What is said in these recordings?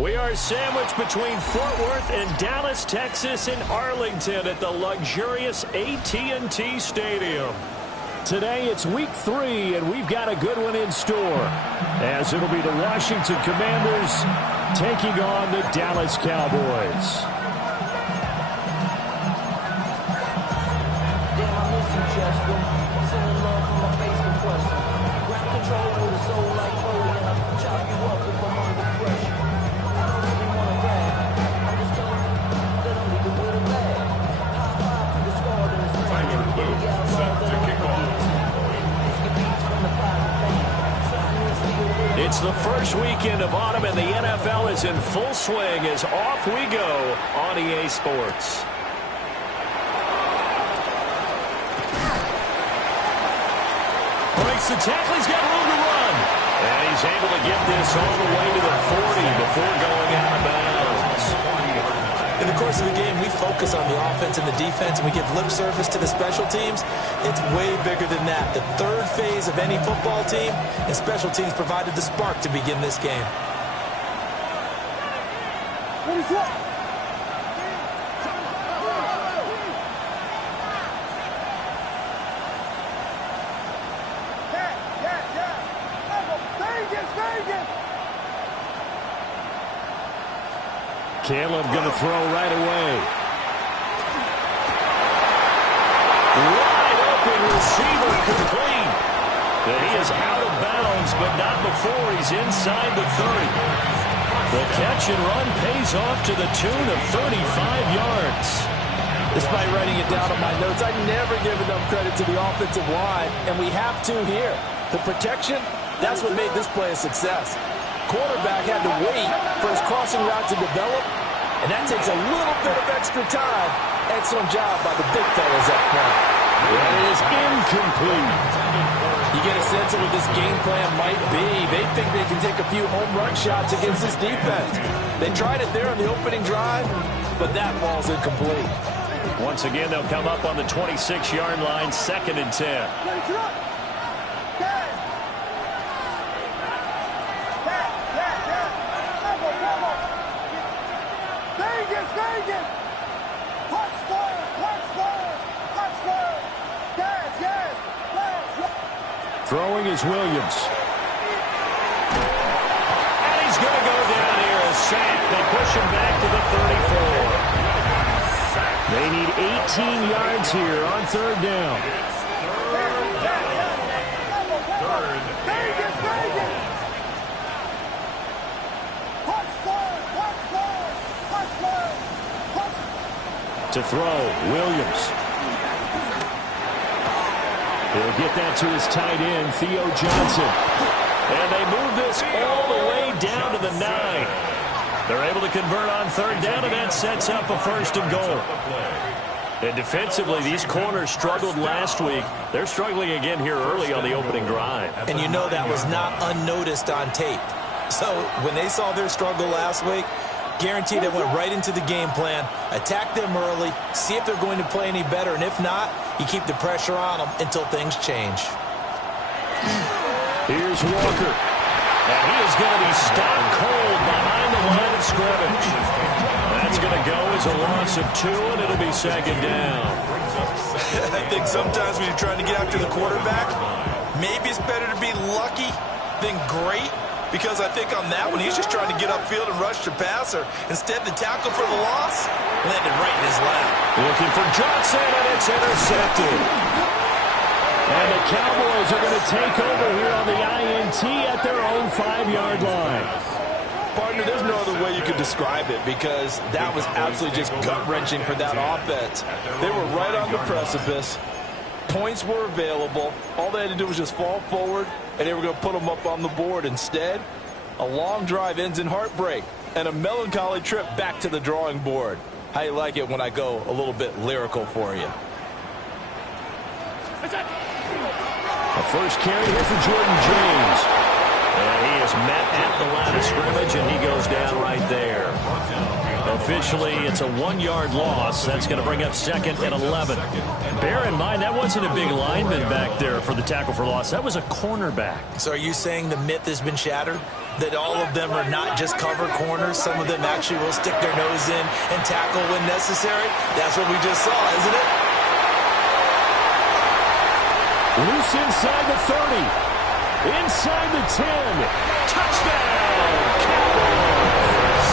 We are sandwiched between Fort Worth and Dallas, Texas, and Arlington at the luxurious AT&T Stadium. Today it's week 3, and we've got a good one in store, as it'll be the Washington Commanders taking on the Dallas Cowboys. It's the first weekend of autumn, and the NFL is in full swing as off we go on EA Sports. Breaks the tackle. He's got room to run. And he's able to get this all the way to the 40 before going out of bounds. In the course of the game, we focus on the offense and the defense, and we give lip service to the special teams. It's way bigger than that. The third phase of any football team, and special teams provided the spark to begin this game. Caleb going to throw right away. Wide open receiver complete. And he is out of bounds, but not before he's inside the 30. The catch and run pays off to the tune of 35 yards. Despite writing it down on my notes, I never give enough credit to the offensive line, and we have to here. The protection, that's what made this play a success. Quarterback had to wait for his crossing route to develop, and that takes a little bit of extra time. Excellent job by the big fellas up front. That is incomplete. You get a sense of what this game plan might be. They think they can take a few home run shots against this defense. They tried it there on the opening drive, but that ball's incomplete. Once again, they'll come up on the 26-yard line, 2nd and 10. Throwing is Williams. And he's going to go down here, a sack. They push him back to the 34. They need 18 yards here on 3rd down. To throw, Williams. He'll get that to his tight end, Theo Johnson. And they move this all the way down to the 9. They're able to convert on 3rd down, and that sets up a 1st and goal. And defensively, these corners struggled last week. They're struggling again here early on the opening drive. And you know that was not unnoticed on tape. So when they saw their struggle last week, guaranteed it went right into the game plan. Attack them early, see if they're going to play any better, and if not, you keep the pressure on them until things change. Here's Walker. And he is going to be stopped cold behind the line of scrimmage. That's going to go as a loss of 2, and it'll be 2nd down. I think sometimes when you're trying to get after the quarterback, maybe it's better to be lucky than great. Because I think on that one, he's just trying to get upfield and rush the passer. Instead, the tackle for the loss landed right in his lap. Looking for Johnson, and it's intercepted. And the Cowboys are going to take over here on the INT at their own 5-yard line. Partner, there's no other way you could describe it because that was absolutely just gut-wrenching for that offense. They were right on the precipice. Points were available. All they had to do was just fall forward, and they were going to put them up on the board. Instead, a long drive ends in heartbreak and a melancholy trip back to the drawing board. How you like it when I go a little bit lyrical for you? A first carry here for Jordan James. And he is met at the line of scrimmage, and he goes down right there. Officially, it's a 1-yard loss. That's going to bring up second and 11. Bear in mind, that wasn't a big lineman back there for the tackle for loss. That was a cornerback. So are you saying the myth has been shattered? That all of them are not just cover corners? Some of them actually will stick their nose in and tackle when necessary? That's what we just saw, isn't it? Loose inside the 30. Inside the 10. Touchdown, Cowboys.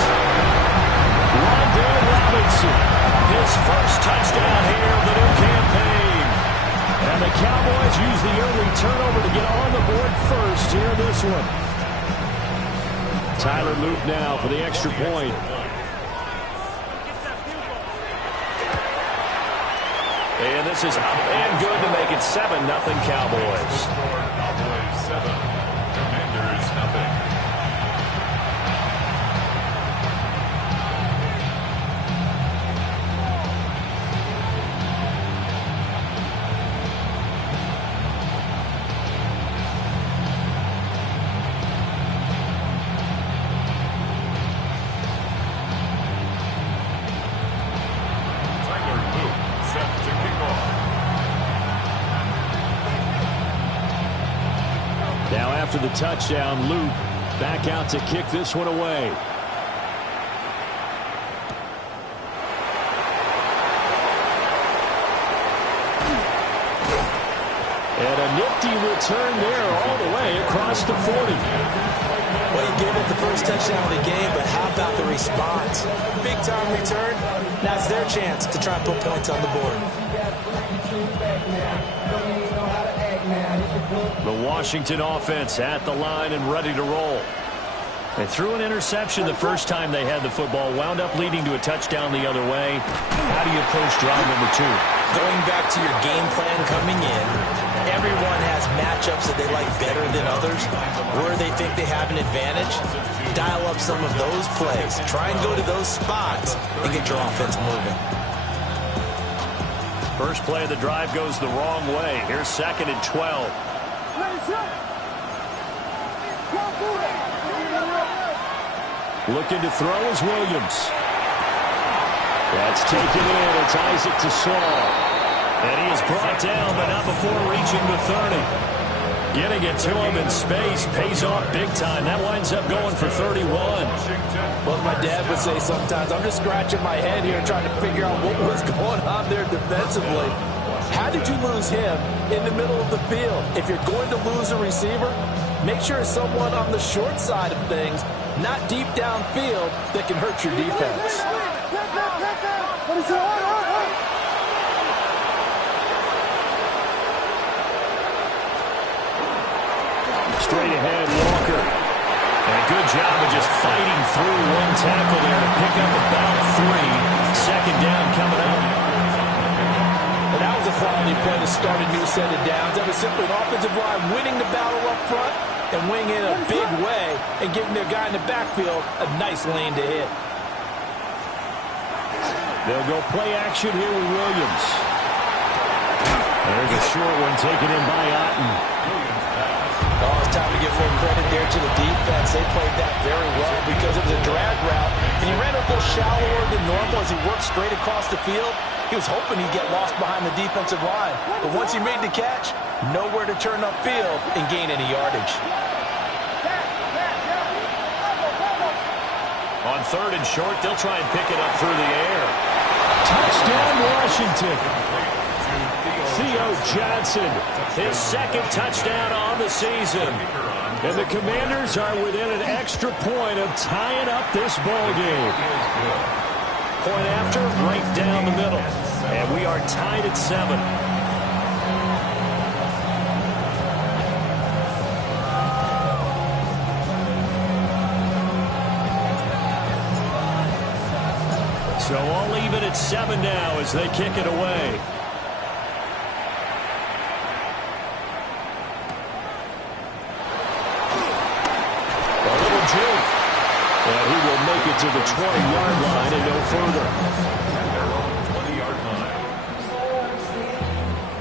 Rondale Robinson, his first touchdown here of the new campaign. And the Cowboys use the early turnover to get on the board first here in this one. Tyler Loop now for the extra point. And this is up and good to make it 7-0 Cowboys. Cowboys 7, Commanders nothing. After the touchdown, Loop back out to kick this one away. And a nifty return there all the way across the 40. Well, he gave up the first touchdown of the game, but how about the response? Big time return. Now it's their chance to try and put points on the board. The Washington offense at the line and ready to roll. They threw an interception the first time they had the football, wound up leading to a touchdown the other way. How do you approach drive number 2? Going back to your game plan coming in, everyone has matchups that they like better than others. Where they think they have an advantage, dial up some of those plays. Try and go to those spots and get your offense moving. First play of the drive goes the wrong way. Here's 2nd and 12. Looking to throw is Williams. That's taken in. It's Isaac to Saul. And he is brought down, but not before reaching the 30. Getting it to him in space pays off big time. That winds up going for 31. Well, my dad would say sometimes, I'm just scratching my head here trying to figure out what was going on there defensively. How did you lose him in the middle of the field? If you're going to lose a receiver, make sure it's someone on the short side of things, not deep downfield, that can hurt your defense. Straight ahead, Walker. And a good job of just fighting through one tackle there to pick up about 3. 2nd down coming up. And that was a quality play to start a new set of downs. That was simply an offensive line winning the battle up front and winning in a big way and giving their guy in the backfield a nice lane to hit. They'll go play action here with Williams. There's a short one taken in by Otten. Oh, it's time to give a little credit there to the defense. They played that very well because it was a drag route. And he ran a little shallower than normal as he worked straight across the field. He was hoping he'd get lost behind the defensive line. But once he made the catch, nowhere to turn upfield and gain any yardage. On 3rd and short, they'll try and pick it up through the air. Touchdown, Washington. Theo Johnson, his 2nd touchdown on the season. And the Commanders are within an extra point of tying up this ball game. Point after, right down the middle. And we are tied at 7. So all even at 7 now as they kick it away. And he will make it to the 20-yard line and no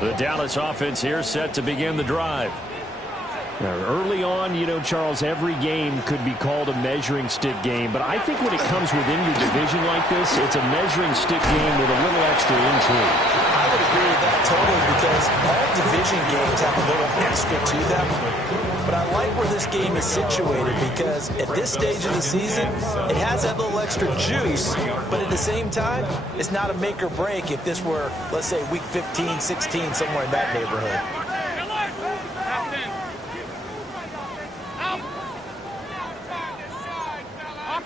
further. The Dallas offense here set to begin the drive. Early on, you know, Charles, every game could be called a measuring stick game. But I think when it comes within your division like this, it's a measuring stick game with a little extra intrigue. I would agree with that totally because all division games have a little extra to them. But I like where this game is situated because at this stage of the season, it has that little extra juice. But at the same time, it's not a make or break if this were, let's say, week 15, 16, somewhere in that neighborhood.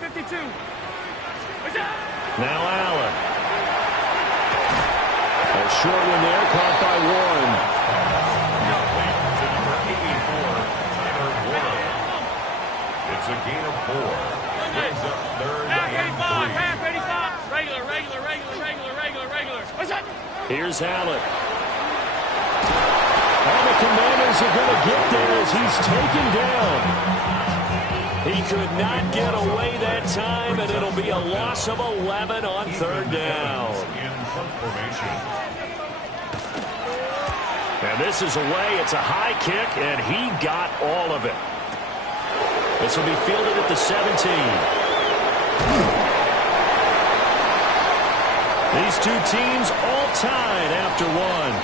52. Now Allen. A short one there, caught by Warren. It's a gain of 4. Brings up third and 3. Half 85. Regular. What's that? Here's Allen. All the Commanders are going to get there as he's taken down. He could not get away that time, and it'll be a loss of 11 on third down. And this is away. It's a high kick, and he got all of it. This will be fielded at the 17. These two teams all tied after one.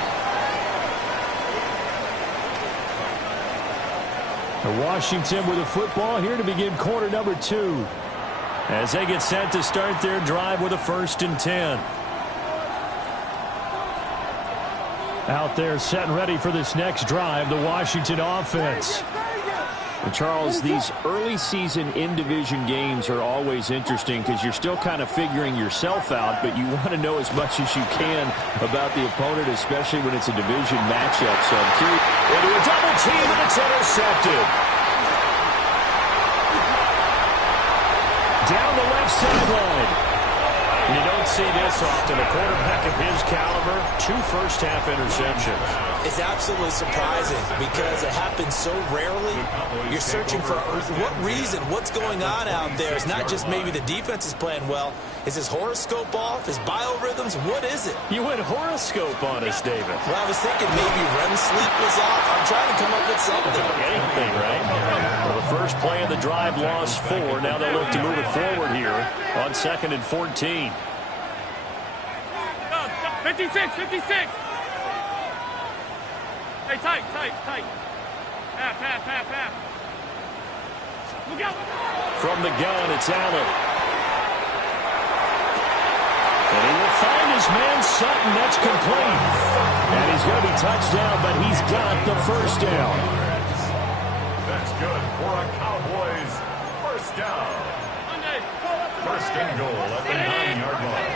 Washington with a football here to begin quarter number 2. As they get set to start their drive with a 1st and 10. Out there set and ready for this next drive, the Washington offense. And Charles, these early season in-division games are always interesting because you're still kind of figuring yourself out, but you want to know as much as you can about the opponent, especially when it's a division matchup. So I'm curious. Into a double team, and it's intercepted. Down the left sideline. You don't see this often. A quarterback of his caliber, 2 first-half interceptions. It's absolutely surprising because it happens so rarely. You're searching for what reason, what's going on out there. It's not just maybe the defense is playing well. Is his horoscope off? His biorhythms? What is it? You went horoscope on us, David. Well, I was thinking maybe REM sleep was off. I'm trying to come up with something. Anything, right? Well, the first play of the drive lost 4. Now they'll look to move it forward here on 2nd and 14. 56. Hey, tight. Half. Look out. From the gun, it's Allen. And he will find his man Sutton. That's complete. And he's going to be touched down, but he's got the first down. That's good for a Cowboys first down. First and goal at the 9-yard line.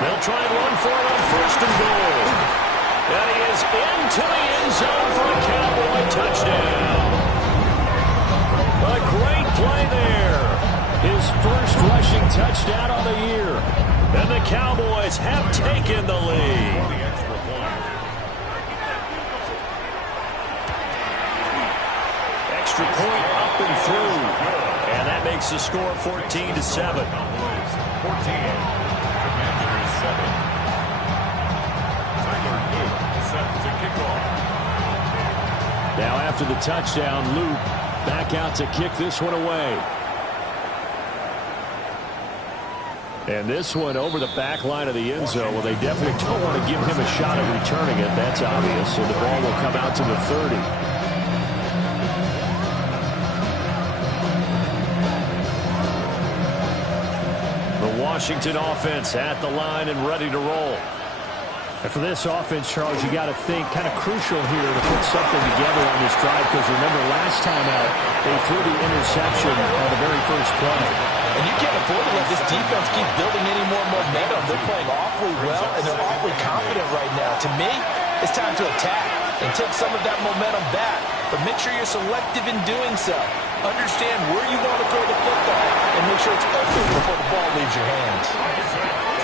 They'll try and run for it on 1st and goal. And he is into the end zone for a Cowboy touchdown. A great play there. His first rushing touchdown on the year. And the Cowboys have taken the lead. Extra point up and through. And that makes the score 14-7. 14. Now after the touchdown, Luke back out to kick this one away. And this one over the back line of the end zone. Well, they definitely don't want to give him a shot at returning it. That's obvious. So the ball will come out to the 30. The Washington offense at the line and ready to roll. And for this offense, Charles, you got to think kind of crucial here to put something together on this drive because remember last time out, they threw the interception on the very first play. And you can't afford to let this defense keep building any more momentum. They're playing awfully well, and they're awfully confident right now. To me, it's time to attack and take some of that momentum back. But make sure you're selective in doing so. Understand where you want to throw the football and make sure it's open before the ball leaves your hands.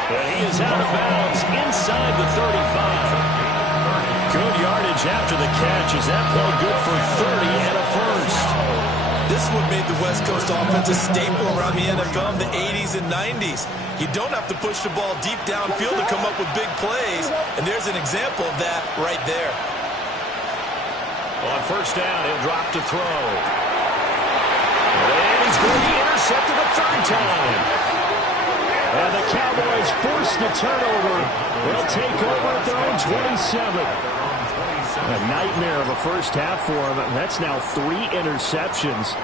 And he is out of bounds inside the 35. Good yardage after the catch. Is that play good for 30 and a first? This is what made the West Coast offense a staple around the NFL in the 80s and 90s. You don't have to push the ball deep downfield to come up with big plays, and there's an example of that right there. On first down, he'll drop to throw. And he's going to be intercepted a third time. And the Cowboys force the turnover. They'll take over at their own 27. A nightmare of a first half for him. That's now 3 interceptions.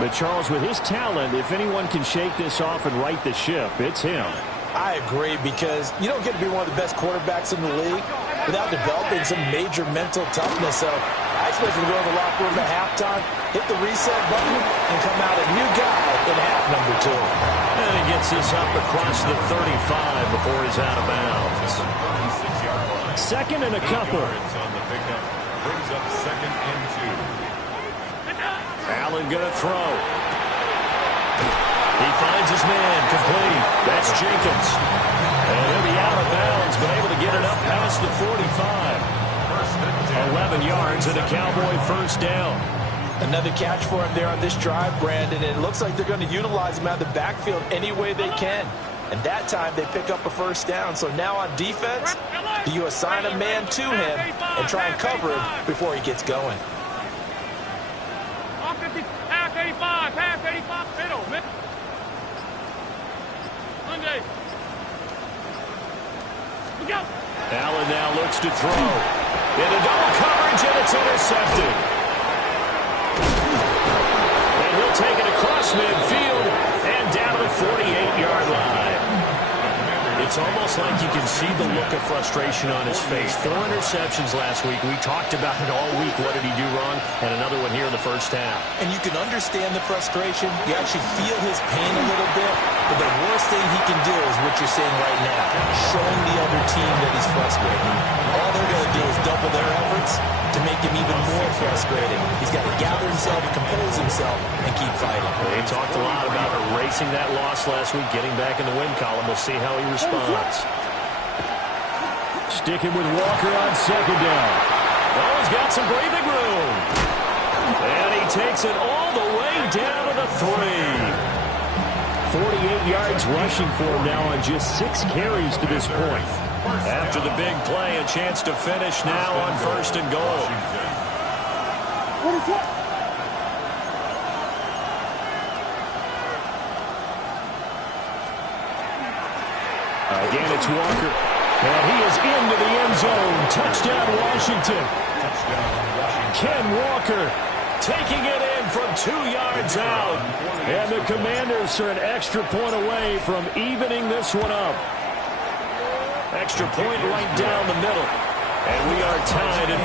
But Charles, with his talent, if anyone can shake this off and right the ship, it's him. I agree, because you don't get to be one of the best quarterbacks in the league without developing some major mental toughness. So I expect him to go to the locker room at halftime, hit the reset button, and come out a new guy in half number 2. And he gets this up across the 35 before he's out of bounds. Second and a couple. Brings up second and 2. Allen going to throw. He finds his man, complete. That's Jenkins. And he'll be out of bounds, but able to get it up past the 45. 11 yards and a Cowboy first down. Another catch for him there on this drive, Brandon. And it looks like they're going to utilize him out of the backfield any way they can. And that time they pick up a first down. So now on defense, do you assign a man to him and try and cover him before he gets going? Pass 85, middle. Monday. Look out. Allen now looks to throw. In a double coverage, and it's intercepted. And he'll take it across midfield and down to the 48-yard line. It's almost like you can see the look of frustration on his face. 4 interceptions last week. We talked about it all week. What did he do wrong? And another one here in the first half. And you can understand the frustration. You actually feel his pain a little bit. But the worst thing he can do is what you're saying right now, showing the other team that he's frustrated. All they're going to do is double their efforts to make him even more frustrated. He's got to gather himself, compose himself, and keep fighting. They talked a lot about erasing that loss last week, getting back in the win column. We'll see how he responds. Sticking with Walker on second down. Oh, he's got some breathing room. And he takes it all the way down to the 3. 48 yards rushing for him now on just 6 carries to this point. After the big play, a chance to finish now on first and goal. Again, it's Walker. And he is into the end zone. Touchdown, Washington. Ken Walker taking it in from 2 yards out. And the Commanders are an extra point away from evening this one up. Extra point right down the middle. And we are tied at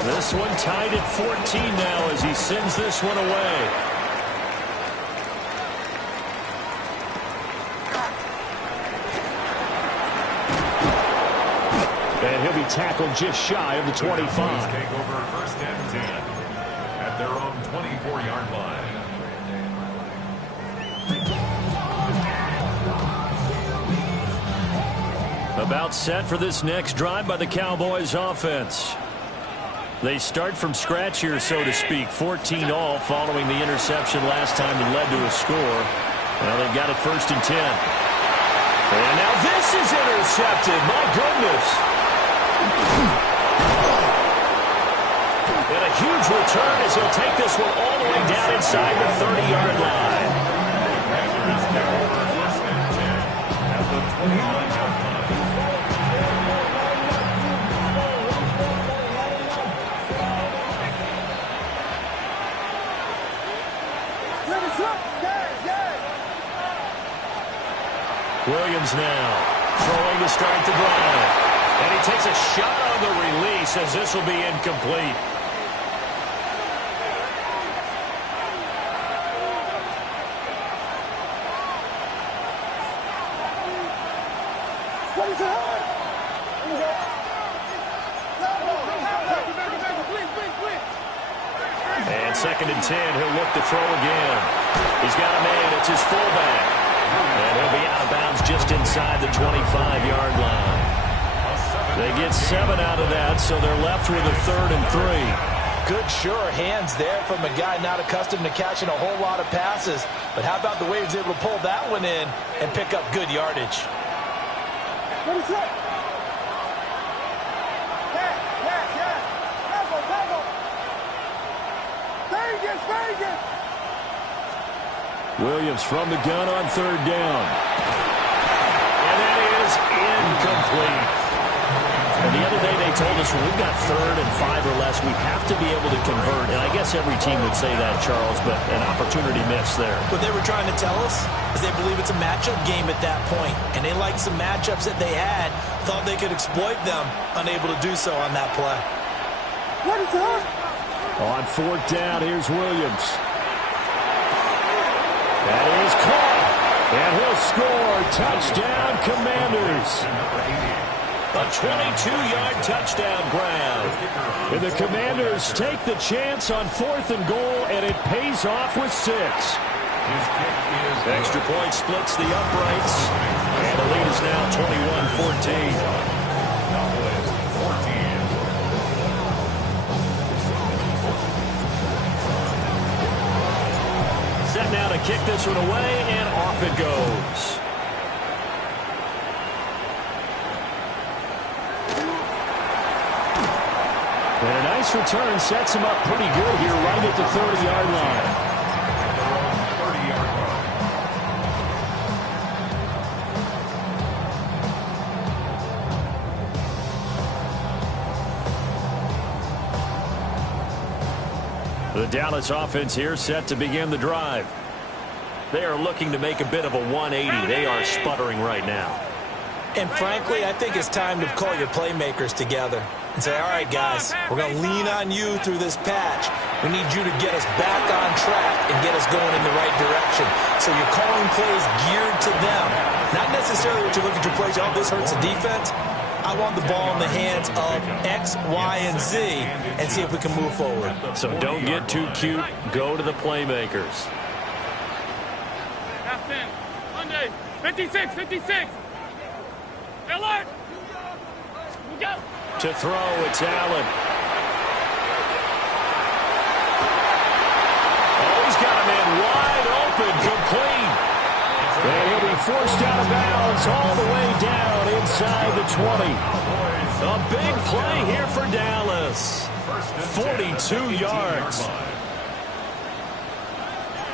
14. This one tied at 14 now as he sends this one away. And he'll be tackled just shy of the 25. Take over first and 10 at their own 24-yard line. About set for this next drive by the Cowboys offense. They start from scratch here, so to speak. 14 all following the interception last time that led to a score. Now they've got it first and 10. And now this is intercepted. My goodness. And a huge return as he'll take this one all the way down inside the 30-yard line. Williams now throwing to start the drive. And he takes a shot on the release as this will be incomplete. And second and 10, he'll look to throw again. He's got a man, it's his fullback. And he'll be out of bounds just inside the 25-yard line. They get 7 out of that, so they're left with a 3rd and 3. Good, sure hands there from a guy not accustomed to catching a whole lot of passes. But how about the way he was able to pull that one in and pick up good yardage? What is that? Williams from the gun on third down. And that is incomplete. And the other day they told us when we've got 3rd and 5 or less, we have to be able to convert. And I guess every team would say that, Charles, but an opportunity missed there. What they were trying to tell us is they believe it's a matchup game at that point. And they liked some matchups that they had, thought they could exploit them, unable to do so on that play. What is that? On 4th down, here's Williams. That is caught. And he'll score. Touchdown, Commanders. A 22-yard touchdown grab. And the Commanders take the chance on 4th and goal, and it pays off with 6. Extra point splits the uprights. And the lead is now 21-14. Set now to kick this one away, and off it goes. And a nice return sets him up pretty good here right at the 30-yard line. The Dallas offense here set to begin the drive. They are looking to make a bit of a 180. They are sputtering right now. And frankly, I think it's time to call your playmakers together and say, all right, guys, we're going to lean on you through this patch. We need you to get us back on track and get us going in the right direction. So you're calling plays geared to them. Not necessarily what you look at your plays, oh, this hurts the defense. I want the ball in the hands of X, Y, and Z and see if we can move forward. So don't get too cute. Go to the playmakers. Half 10. Monday. 56, 56. Alert. We go. To throw, it's Allen. Oh, he's got a man wide open, complete. And he'll be forced out of bounds all the way down inside the 20. A big play here for Dallas. 42 yards.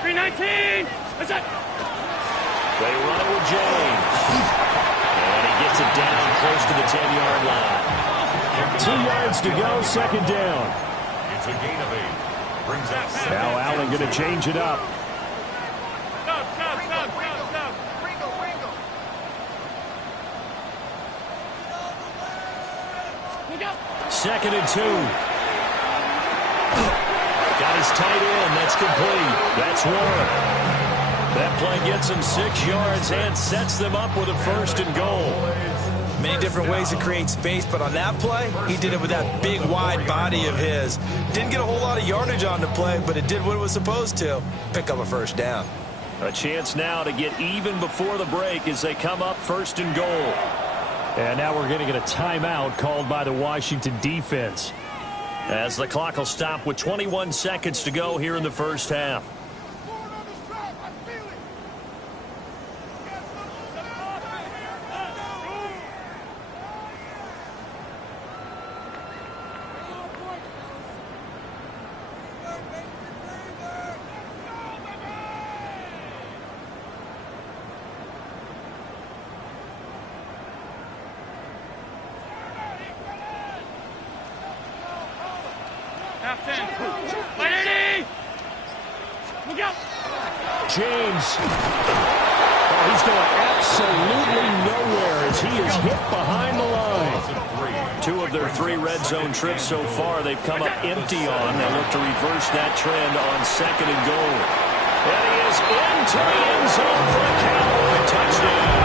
319. That's it. They run it with James. And he gets it down close to the 10-yard line. 2 yards to go, 2nd down. It's a gain of 8. Brings up Now Allen going to change it up. Stop. 2nd and 2. Got his tight end. That's complete. That's Warren. That play gets him 6 yards and sets them up with a 1st and goal. Many different ways to create space, but on that play, he did it with that big, wide body of his. Didn't get a whole lot of yardage on the play, but it did what it was supposed to. Pick up a 1st down. A chance now to get even before the break as they come up 1st and goal. And now we're going to get a timeout called by the Washington defense, as the clock will stop with 21 seconds to go here in the 1st half. Half 10. 180. We go. James. Oh, he's going absolutely nowhere as he is hit behind the line. 2 of their 3 red zone trips so far they've come up empty on. They look to reverse that trend on 2nd and goal. And he is into the end zone for a Cowboy touchdown.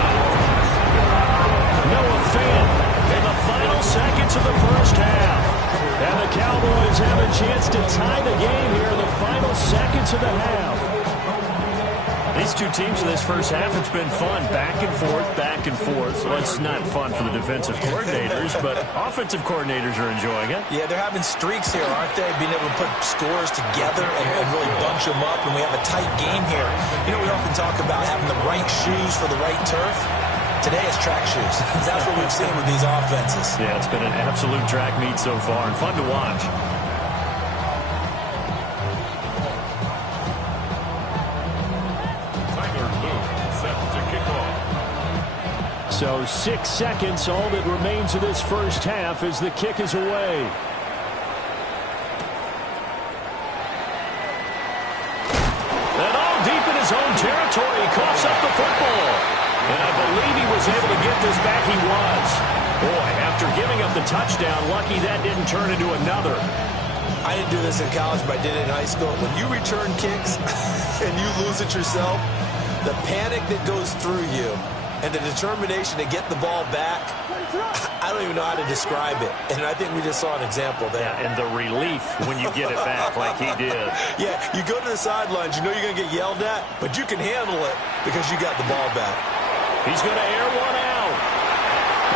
Noah Fant in the final seconds of the 1st half. And the Cowboys have a chance to tie the game here in the final seconds of the half. These two teams in this first half, it's been fun. Back and forth, back and forth. Well, it's not fun for the defensive coordinators, but offensive coordinators are enjoying it. Yeah, they're having streaks here, aren't they? Being able to put scores together and really bunch them up, and we have a tight game here. You know, we often talk about having the right shoes for the right turf. Today it's track shoes. That's what we've seen with these offenses. Yeah, it's been an absolute track meet so far and fun to watch. So 6 seconds, all that remains of this first half as the kick is away. And all deep in his own territory, he coughs up the football. And I believe he was able to get this back. He was. Boy, after giving up the touchdown, lucky that didn't turn into another. I didn't do this in college, but I did it in high school. When you return kicks and you lose it yourself, the panic that goes through you and the determination to get the ball back, I don't even know how to describe it. And I think we just saw an example there. Yeah, and the relief when you get it back like he did. Yeah, you go to the sidelines, you know you're going to get yelled at, but you can handle it because you got the ball back. He's going to air one out.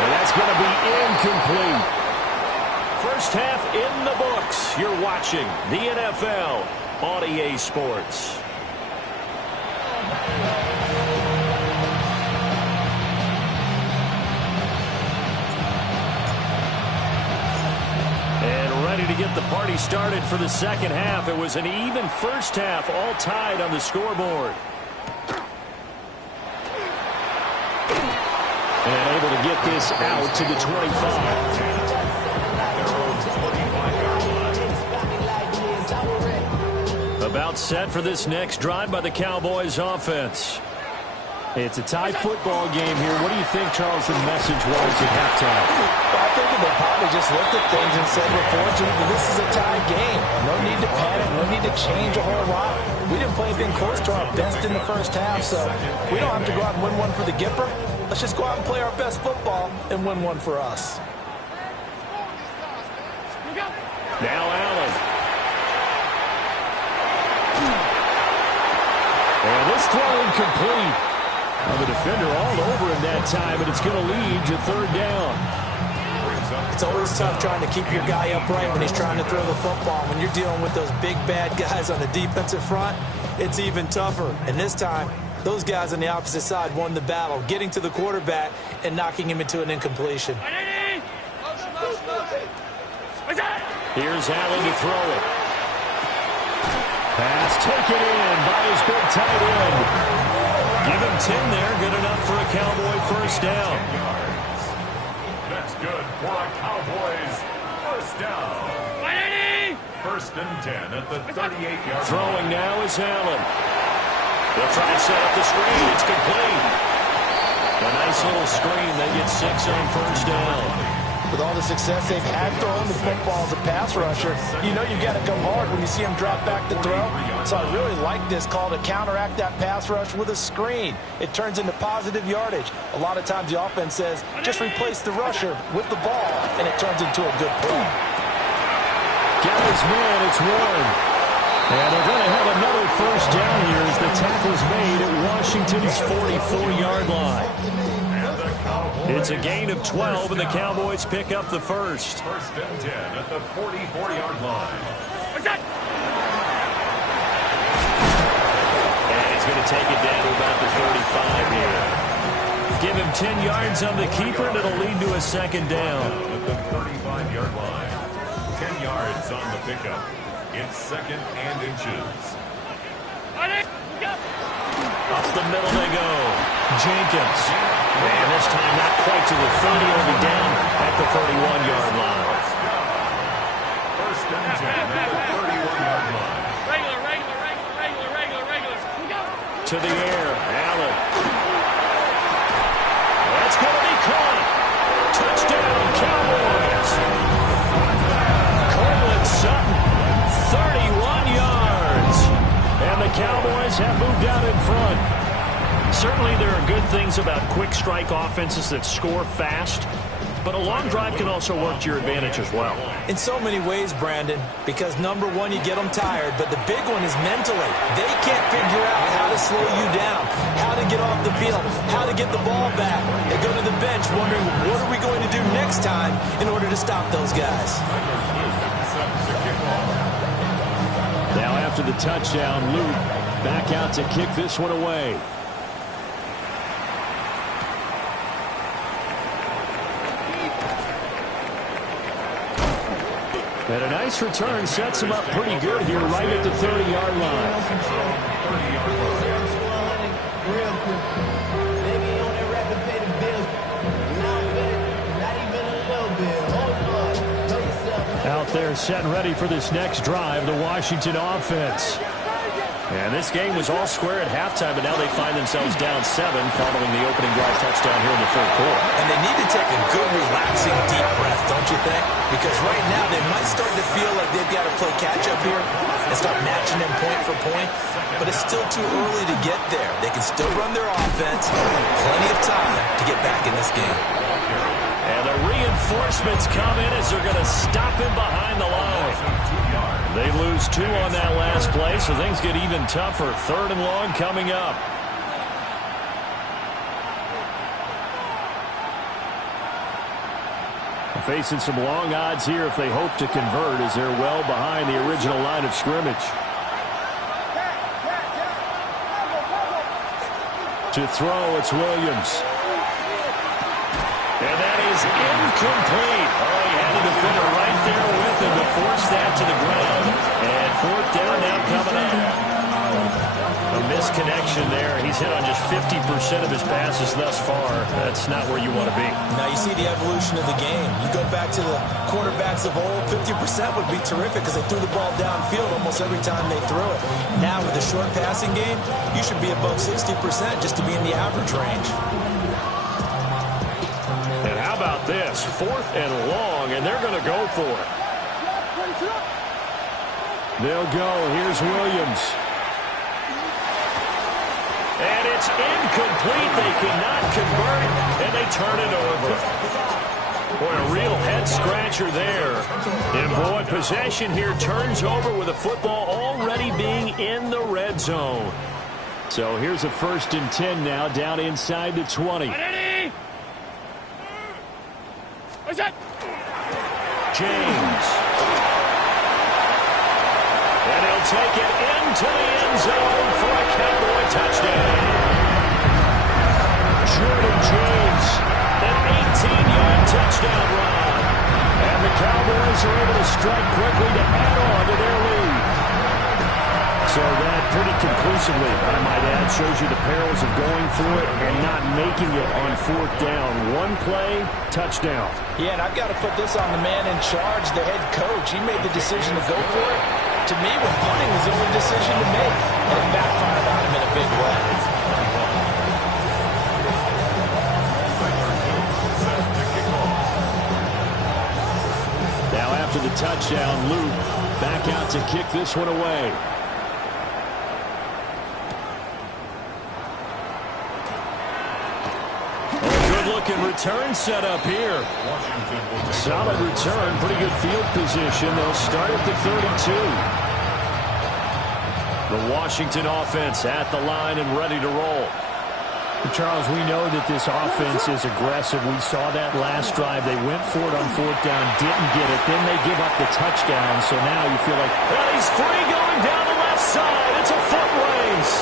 And that's going to be incomplete. First half in the books. You're watching the NFL on EA Sports. Ready to get the party started for the second half. It was an even first half, all tied on the scoreboard. And able to get this out to the 25. About set for this next drive by the Cowboys offense. It's a tie football game here. What do you think, Charles, the message was at halftime? Well, I think they probably just looked at things and said, we're fortunate that this is a tie game. No need to panic. No need to change a whole lot. We didn't play anything close to our best in the first half, so we don't have to go out and win one for the Gipper. Let's just go out and play our best football and win one for us. Now Allen. And this throw incomplete. Well, the defender all over him that time, but it's going to lead to third down. It's always tough trying to keep your guy upright when he's trying to throw the football. When you're dealing with those big, bad guys on the defensive front, it's even tougher. And this time, those guys on the opposite side won the battle, getting to the quarterback and knocking him into an incompletion. Here's Allen to throw it. Pass taken in by his big tight end. Give him 10 there. Good enough for a Cowboy first down. That's good for a Cowboys first down. First and 10 at the 38-yard line. Throwing now is Allen. They'll try and set up the screen. It's complete. A nice little screen. They get 6 on first down. With all the success they've had throwing the football as a pass rusher, you know you've got to come hard when you see him drop back to throw. So I really like this call to counteract that pass rush with a screen. It turns into positive yardage. A lot of times the offense says, just replace the rusher with the ball, and it turns into a good play. Get his man, it's one. And they're going to have another first down here as the tackle's made at Washington's 44-yard line. It's a gain of 12, and the Cowboys pick up the first. First and 10 at the 44-yard line. And he's going to take it down to about the 35 here. Give him 10 yards on the keeper, and it'll lead to a second down. At the 35-yard line. 10 yards on the pickup. It's second and inches. Up the middle they go. Jenkins. And this time not quite to the 30, only down at the 31-yard line. First and 10 at the 31-yard line. Regular. To the air, Allen. That's going to be caught. Touchdown, Cowboys. Courtland Sutton, 31 yards. And the Cowboys have moved out in front. Certainly there are good things about quick strike offenses that score fast. but a long drive can also work to your advantage as well. In so many ways, Brandon, because number one, you get them tired, but the big one is mentally. They can't figure out how to slow you down, how to get off the field, how to get the ball back. They go to the bench wondering, what are we going to do next time in order to stop those guys? Now after the touchdown, Luke back out to kick this one away. And a nice return sets him up pretty good here right at the 30-yard line. Out there set and ready for this next drive, the Washington offense. And this game was all square at halftime, but now they find themselves down 7 following the opening drive touchdown here in the third quarter. And they need to take a good, relaxing, deep breath, don't you think? Because right now they might start to feel like they've got to play catch-up here and start matching them point for point. But it's still too early to get there. They can still run their offense. Plenty of time to get back in this game. And the reinforcements come in as they're going to stop him behind the line. They lose 2 on that last play, so things get even tougher. 3rd and long coming up. Facing some long odds here if they hope to convert, as they're well behind the original line of scrimmage. To throw, it's Williams. And that is incomplete. Oh, he had a defender right there with him to force that to the ground. And 4th down now coming up. A misconnection there. He's hit on just 50% of his passes thus far. That's not where you want to be. Now you see the evolution of the game. You go back to the quarterbacks of old, 50% would be terrific because they threw the ball downfield almost every time they threw it. Now with the short passing game, you should be above 60% just to be in the average range. And how about this? 4th and long, and they're going to go for it. They'll go. Here's Williams. And it's incomplete. They cannot convert, and they turn it over. Boy, a real head-scratcher there. And, boy, possession here turns over with the football already being in the red zone. So here's a 1st and 10 now, down inside the 20. Ready? What's that? James. And he'll take it into the end zone for a Cowboy touchdown. Jordan James, an 18-yard touchdown run. And the Cowboys are able to strike quickly to add on to their lead. So that pretty conclusively, I might add, shows you the perils of going for it and not making it on 4th down. One play, touchdown. Yeah, and I've got to put this on the man in charge, the head coach. He made the decision to go for it. To me, when punting was the only decision to make, and it backfired on him in a big way. Now after the touchdown, Luke back out to kick this one away. Good-looking return set up here. Solid return, pretty good field position. They'll start at the 32. The Washington offense at the line and ready to roll. Charles, we know that this offense is aggressive. We saw that last drive. They went for it on 4th down, didn't get it. Then they give up the touchdown. So now you feel like, well, he's free going down the left side. It's a foot race.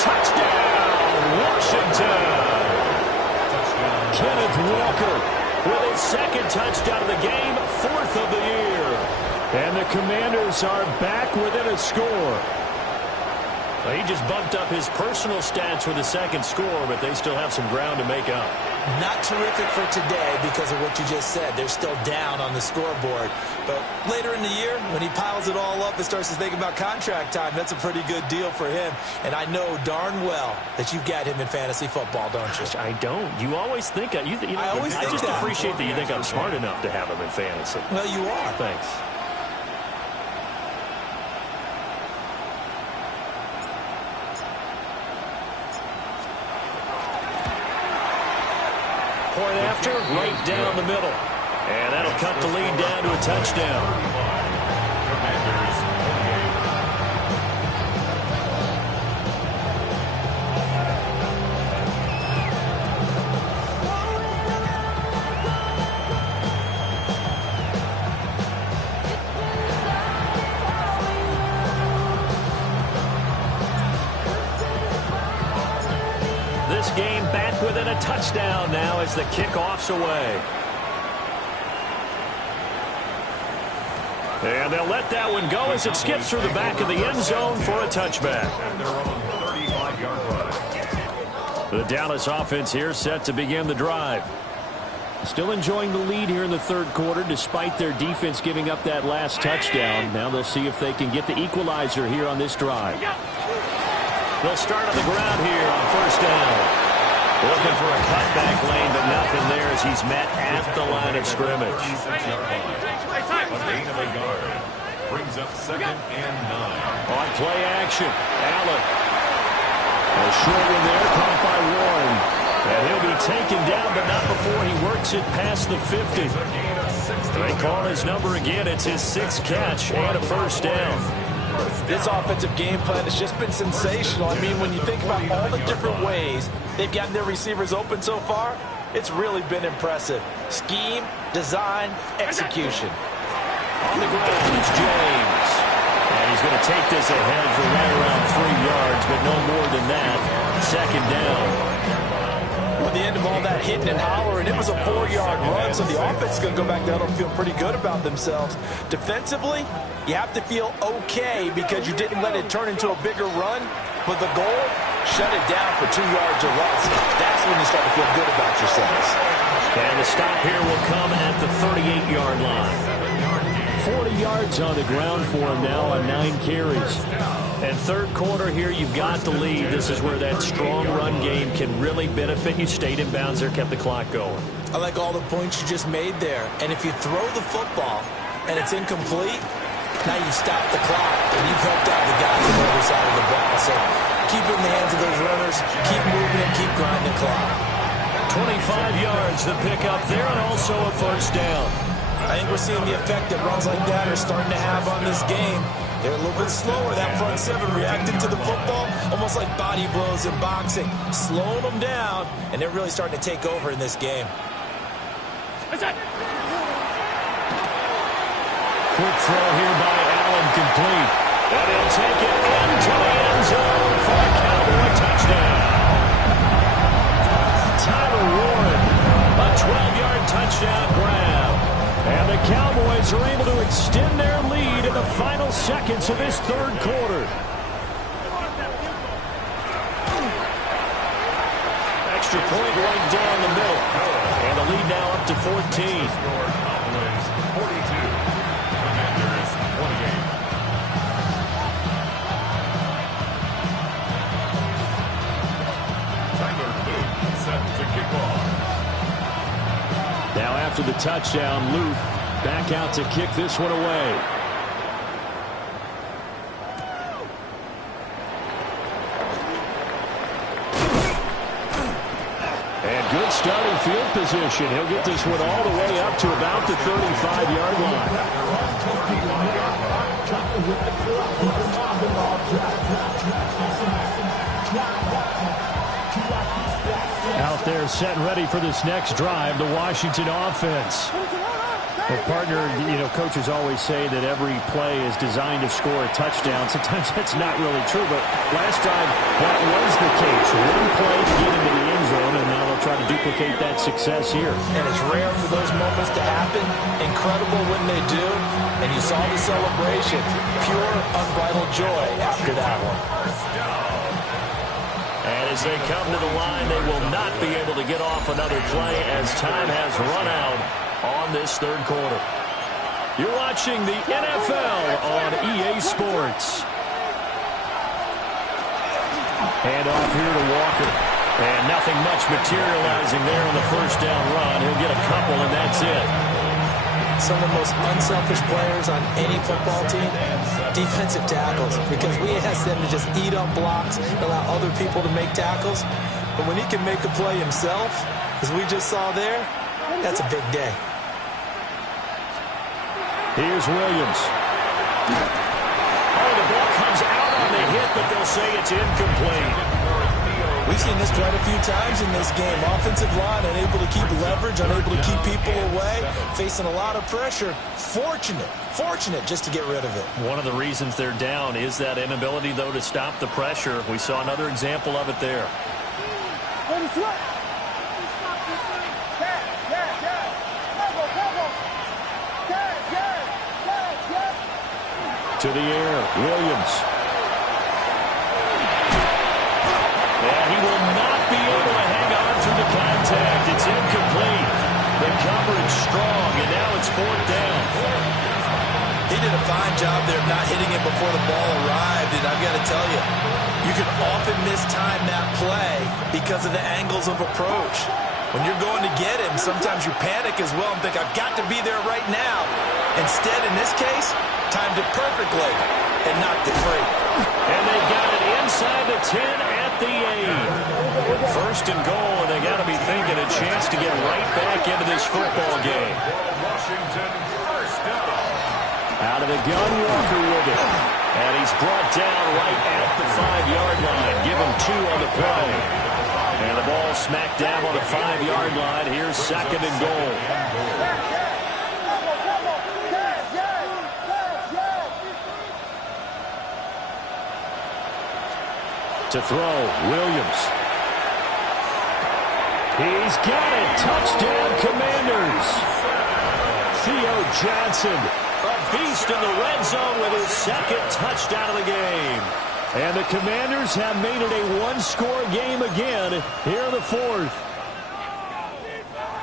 Touchdown, Washington. Kenneth Walker with his 2nd touchdown of the game, 4th of the year. And the Commanders are back within a score. Well, he just bumped up his personal stats with a 2nd score, but they still have some ground to make up. Not terrific for today because of what you just said. They're still down on the scoreboard. But later in the year, when he piles it all up and starts to think about contract time, that's a pretty good deal for him. And I know darn well that you've got him in fantasy football, don't you? I don't. You always think I just appreciate that you think I'm smart enough to have him in fantasy. Well, you are. Thanks. point after, right down the middle. And that'll cut the lead down to a touchdown. Game back within a touchdown now as the kickoff's away. And they'll let that one go as it skips through the back of the end zone for a touchback. The Dallas offense here set to begin the drive. Still enjoying the lead here in the third quarter despite their defense giving up that last touchdown. Now they'll see if they can get the equalizer here on this drive. They'll start on the ground here on first down. Looking for a cutback lane, but nothing there as he's met at the line of scrimmage. A gain of a yard. Brings up 2nd and 9. On play action, Allen. A short one there, caught by Warren. And he'll be taken down, but not before he works it past the 50. They call his number again. It's his 6th catch and a first down. This offensive game plan has just been sensational. I mean, when you think about all the different ways they've gotten their receivers open so far, it's really been impressive. Scheme, design, execution. On the ground is James. And he's going to take this ahead for right around 3 yards, but no more than that. 2nd down. At the end of all that hitting and hollering, it was a 4-yard run, so the offense is going to go back down and feel pretty good about themselves. Defensively, you have to feel okay because you didn't let it turn into a bigger run, but the goal, shut it down for 2 yards or less. That's when you start to feel good about yourselves. And the stop here will come at the 38-yard line. 40 yards on the ground for him now on 9 carries. And third quarter here, you've got the lead. This is where that strong run game can really benefit you. Stayed in bounds there, kept the clock going. I like all the points you just made there. And if you throw the football and it's incomplete, now you stop the clock and you've helped out the guys on the other side of the ball. So keep it in the hands of those runners, keep moving it, keep grinding the clock. 25 yards the pickup there, and also a first down. I think we're seeing the effect that runs like that are starting to have on this game. They're a little bit slower, that front 7 reacting to the football, almost like body blows in boxing, slowing them down, and they're really starting to take over in this game. Quick throw here by Allen, complete. And he'll take it into the end zone for a Cowboy touchdown. Tyler Warren, a 12-yard touchdown grab. And the Cowboys are able to extend their lead in the final seconds of this third quarter. Extra point right down the middle. And the lead now up to 14. Cowboys 42. Commanders 28. Tyler Luke set to kick off. Now after the touchdown, Luke back out to kick this one away. And good starting field position. He'll get this one all the way up to about the 35-yard line. Out there set and ready for this next drive, the Washington offense. Well, partner, coaches always say that every play is designed to score a touchdown. Sometimes that's not really true, but last drive, that was the case. One play to get into the end zone, and now they'll try to duplicate that success here. And it's rare for those moments to happen. Incredible when they do. And you saw the celebration. Pure, unbridled joy after that one. And as they come to the line, they will not be able to get off another play as time has run out on this third quarter. You're watching the NFL on EA Sports. Hand off here to Walker. And nothing much materializing there on the first down run. He'll get a couple, and that's it. Some of the most unselfish players on any football team, defensive tackles, because we ask them to just eat up blocks, allow other people to make tackles. But when he can make a play himself, as we just saw there, that's a big day. Here's Williams. Oh, the ball comes out on the hit, but they'll say it's incomplete. We've seen this quite a few times in this game. Offensive line unable to keep leverage, unable to keep people away, facing a lot of pressure. Fortunate just to get rid of it. One of the reasons they're down is that inability, though, to stop the pressure. We saw another example of it there. To the air, Williams. And he will not be able to hang on through the contact. It's incomplete. The coverage strong, and now it's 4th down. He did a fine job there of not hitting it before the ball arrived, and I've got to tell you, you can often mistime that play because of the angles of approach. When you're going to get him, sometimes you panic as well and think, I've got to be there right now. Instead, in this case, timed it perfectly and knocked it free. And they got it inside the 10 at the 8. 1st and goal, and they got to be thinking a chance to get right back into this football game. Washington, first down. Out of the gun, Walker with it. And he's brought down right at the 5-yard line. Give him 2 on the play. And the ball smacked down on the 5-yard line. Here's 2nd and goal. To throw, Williams. He's got it. Touchdown, Commanders. Theo Johnson, a beast in the red zone with his 2nd touchdown of the game. And the Commanders have made it a 1-score game again here in the 4th.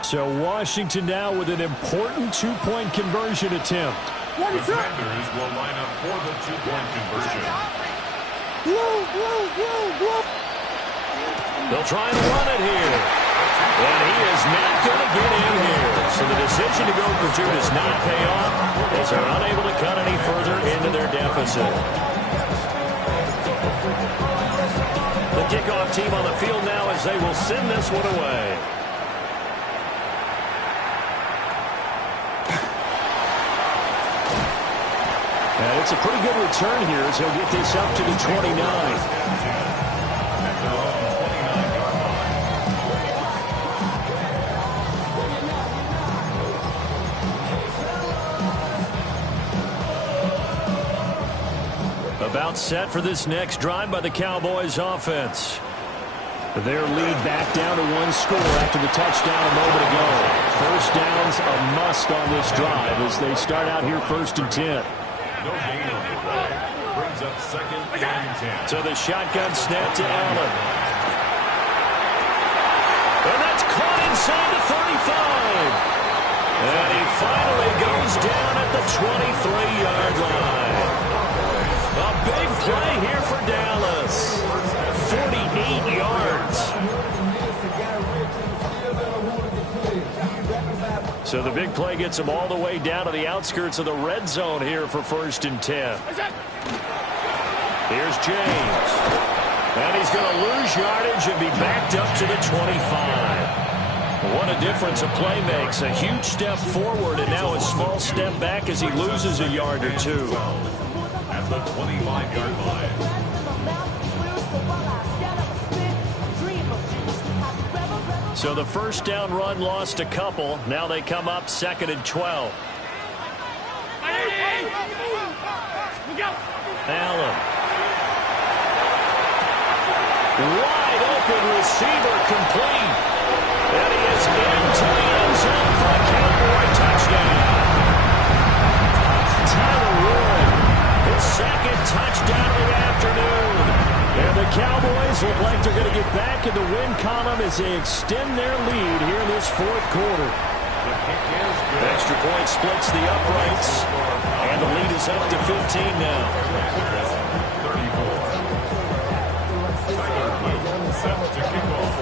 So Washington now with an important 2-point conversion attempt. The Commanders will line up for the 2-point conversion. They'll try and run it here. And he is not going to get in here. So the decision to go for 2 does not pay off as they're unable to cut any further into their deficit. The kickoff team on the field now as they will send this one away. And it's a pretty good return here as he'll get this up to the 29. About set for this next drive by the Cowboys offense. Their lead back down to 1 score after the touchdown a moment ago. 1st down's a must on this drive as they start out here 1st and 10. No gain on the play. Brings up 2nd and 10. So the shotgun snap to Allen. And that's caught inside the 35. And he finally goes down at the 23-yard line. A big play here for Dallas. 48 yards. So the big play gets him all the way down to the outskirts of the red zone here for 1st and 10. Here's James. And he's going to lose yardage and be backed up to the 25. What a difference a play makes. A huge step forward and now a small step back as he loses a yard or 2. At the 25-yard line. So the 1st down run lost a couple. Now they come up 2nd and 12. Allen. Wide open receiver complete. And he is into the end zone for a Cowboy touchdown. Tyler Wood, his 2nd touchdown of the afternoon. And the Cowboys look like they're going to get back in the win column as they extend their lead here in this 4th quarter. Extra point splits the uprights. And the lead is up to 15 now. 34. Tyler Wood set to kick off.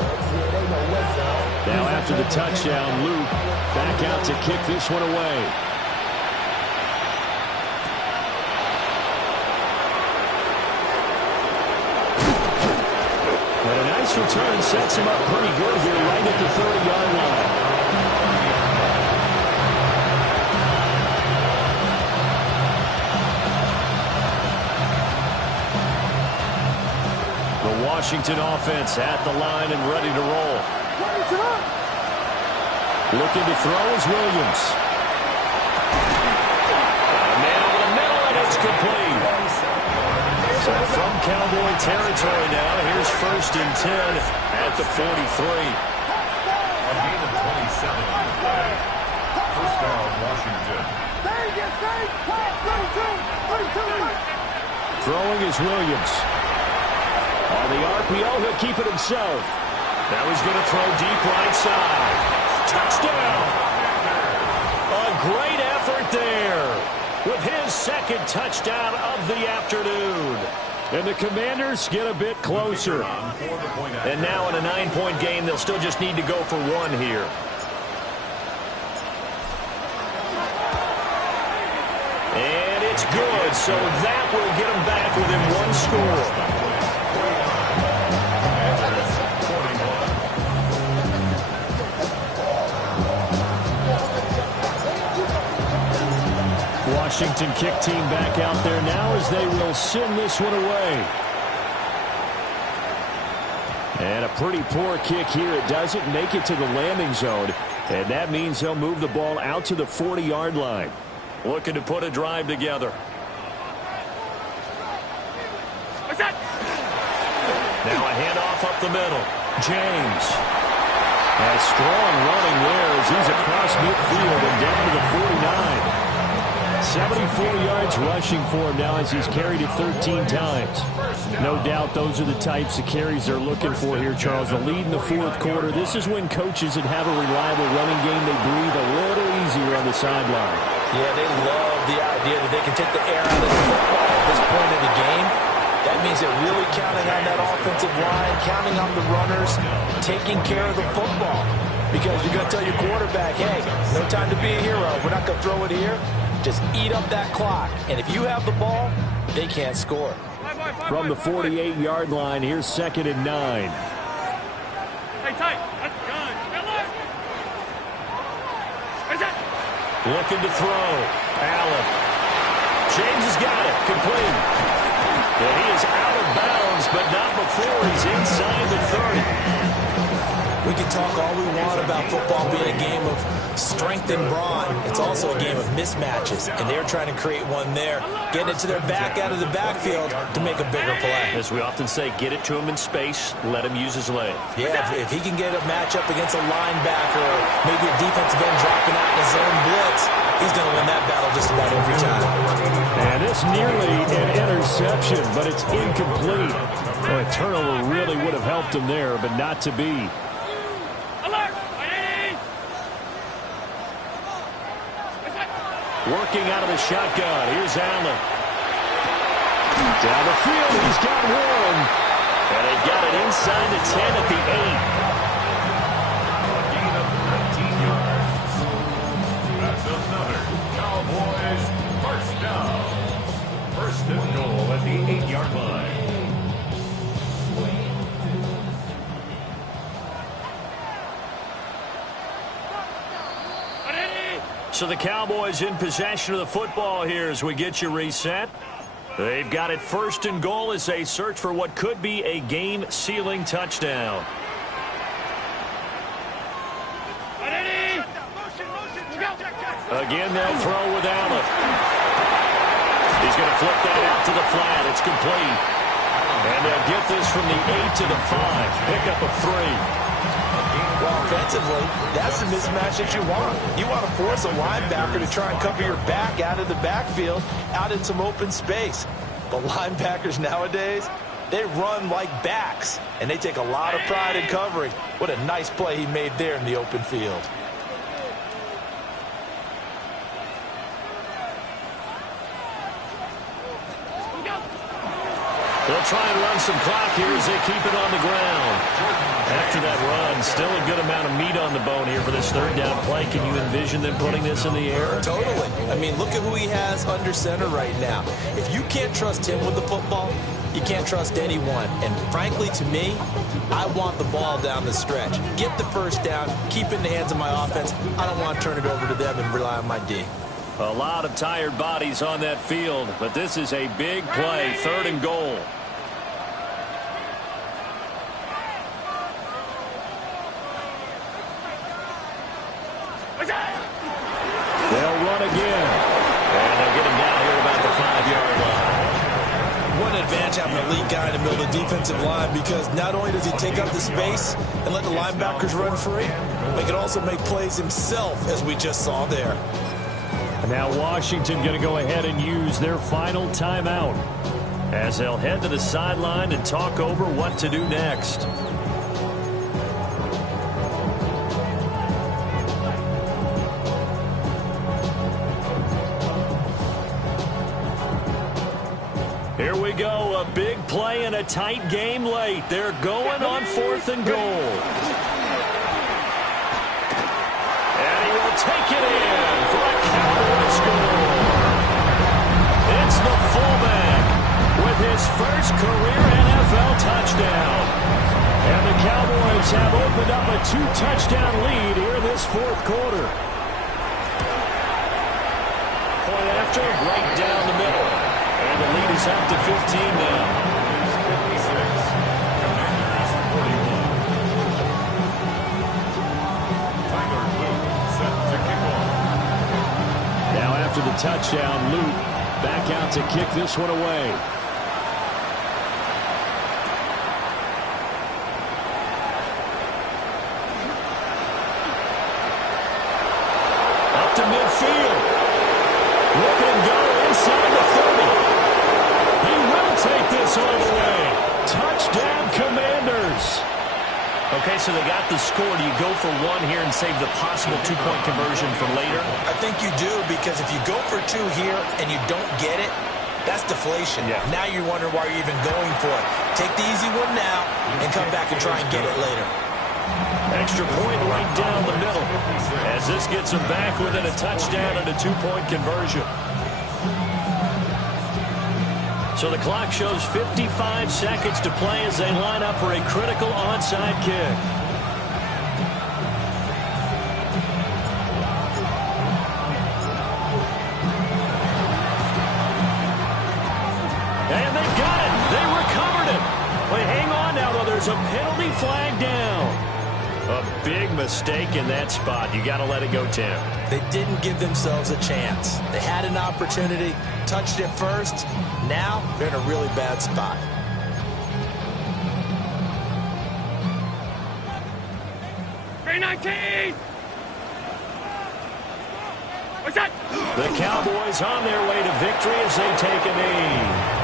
Now after the touchdown, Luke back out to kick this one away. And a nice this return sets him up pretty good here right at the 30-yard line. The Washington offense at the line and ready to roll. Looking to throw is Williams. A man over the middle, and it's complete. So from Cowboy territory now, here's 1st and 10 at the 43. A gain of 27 on the play. First down, Washington. Throwing is Williams. On the RPO, he'll keep it himself. Now he's going to throw deep right side. Touchdown! A great effort there with his 2nd touchdown of the afternoon. And the Commanders get a bit closer. And now in a 9-point game, they'll still just need to go for 1 here. And it's good, so that will get them back within 1 score. Washington kick team back out there now as they will send this one away. And a pretty poor kick here. It doesn't make it to the landing zone. And that means they'll move the ball out to the 40-yard line. Looking to put a drive together. Now a handoff up the middle. James. A strong running there as he's across midfield and down to the 49. 74 yards rushing for him now as he's carried it 13 times. No doubt those are the types of carries they're looking for here, Charles. The lead in the 4th quarter. This is when coaches that have a reliable running game, they breathe a little easier on the sideline. Yeah, they love the idea that they can take the air out of the football at this point in the game. That means they're really counting on that offensive line, counting on the runners, taking care of the football. Because you're going to tell your quarterback, hey, no time to be a hero. We're not going to throw it here. Just eat up that clock. And if you have the ball, they can't score. From the 48-yard line, here's 2nd and 9. Hey, tight. That's good. Looking to throw. Allen. James has got it. Complete. And he is out of bounds, but not before he's inside the 30. We can talk all we want about football being a game of strength and brawn. It's also a game of mismatches, and they're trying to create one there, getting it to their back out of the backfield to make a bigger play. As we often say, get it to him in space, let him use his leg. Yeah, if he can get a matchup against a linebacker or maybe a defensive end dropping out in a zone blitz, he's going to win that battle just about every time. And it's nearly an interception, but it's incomplete. Well, a turnover really would have helped him there, but not to be. Working out of the shotgun. Here's Allen. Down the field. He's got one. And they've got it inside the 10 at the 8. A gain of 19 yards. That's another Cowboys first down. 1st and goal at the 8-yard line. So the Cowboys in possession of the football here as we get you reset. They've got it 1st and goal as they search for what could be a game-sealing touchdown. Again, they'll throw with Allen. He's going to flip that out to the flat. It's complete. And they'll get this from the 8 to the 5. Pick up a 3. Well, offensively, that's the mismatch that you want. You want to force a linebacker to try and cover your back out of the backfield, out in some open space. But linebackers nowadays, they run like backs, and they take a lot of pride in covering. What a nice play he made there in the open field. They'll try and run some clock here as they keep it on the ground. After that run, still a good amount of meat on the bone here for this third down play. Can you envision them putting this in the air? Totally. I mean, look at who he has under center right now. If you can't trust him with the football, you can't trust anyone. And frankly, to me, I want the ball down the stretch. Get the first down, keep it in the hands of my offense. I don't want to turn it over to them and rely on my D. A lot of tired bodies on that field, but this is a big play, 3rd and goal. They'll run again. And they'll get him down here about the 5-yard line. What an advantage having a lead guy in the middle of the defensive line, because not only does he take up the space and let the linebackers run free, but he can also make plays himself, as we just saw there. And now Washington going to go ahead and use their final timeout as they'll head to the sideline and talk over what to do next. Here we go, a big play in a tight game late. They're going on 4th and goal. And he will take it in for a Cowboy score. It's the fullback with his first career NFL touchdown. And the Cowboys have opened up a 2-touchdown lead here in this 4th quarter. Point after, right down the middle. And the lead is up to 15 now. Now after the touchdown, Luke back out to kick this one away. Up to midfield. Look and go inside the 30. He will take this all the way. Touchdown, Commanders. Okay, so they got the score. Do you go for one here and save the possible 2-point conversion for later? I think you do, because if you go for 2 here and you don't get it, that's deflation. Yeah. Now you're wondering why you're even going for it. Take the easy one now and come back and try and get it later. Extra point right down the middle as this gets them back within a touchdown and a 2-point conversion. So the clock shows 55 seconds to play as they line up for a critical onside kick. And they got it. They recovered it. Wait, hang on now, though. There's a penalty flag down. A big mistake in that spot. You got to let it go, Tim. They didn't give themselves a chance. They had an opportunity, touched it first. Now they're in a really bad spot. Green 19! What's that? The Cowboys on their way to victory as they take a knee.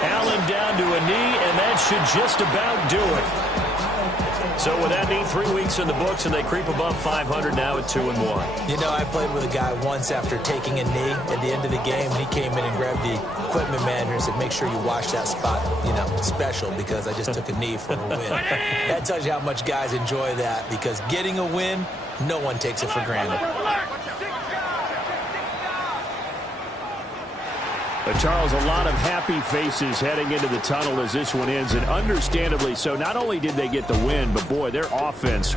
Allen down to a knee, and that should just about do it. So with that knee, 3 weeks in the books, and they creep above 500 now at 2-1. You know, I played with a guy once after taking a knee at the end of the game, and he came in and grabbed the equipment manager and said, make sure you wash that spot, you know, special, because I just took a knee for a win. That tells you how much guys enjoy that, because getting a win, no one takes it for granted. But Charles, a lot of happy faces heading into the tunnel as this one ends, and understandably so. Not only did they get the win, but boy, their offense